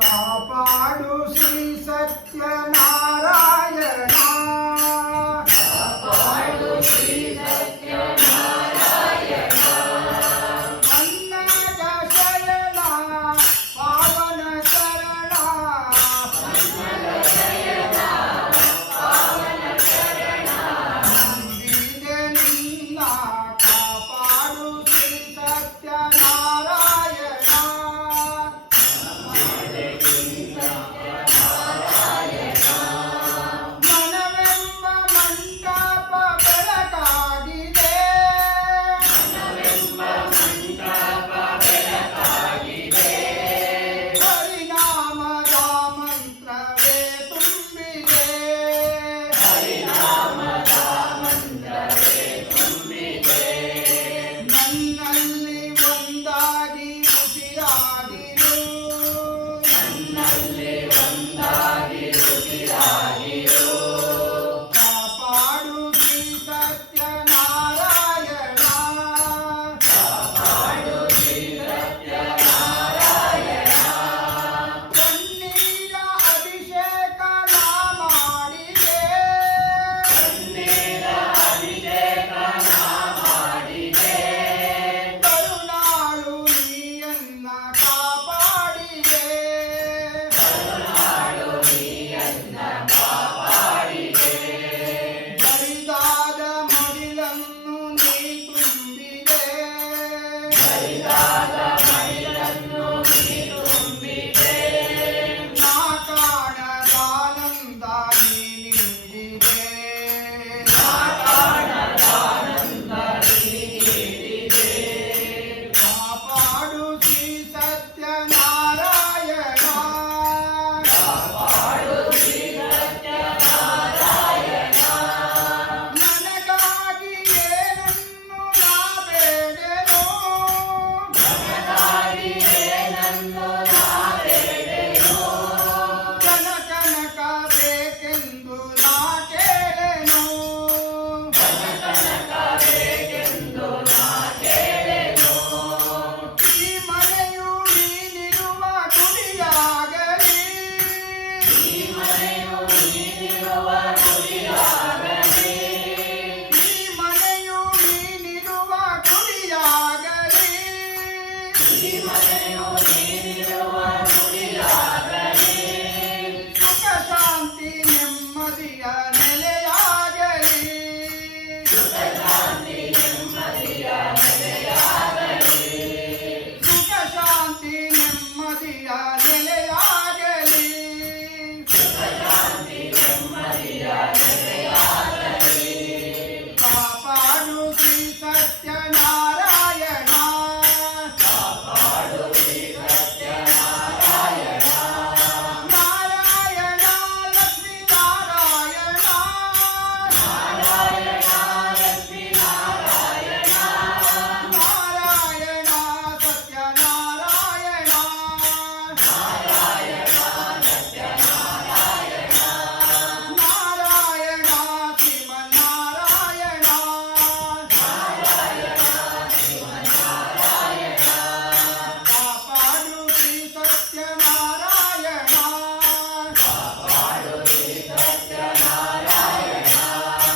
కాపాడు Shri Satyanarayana. Yeah, no.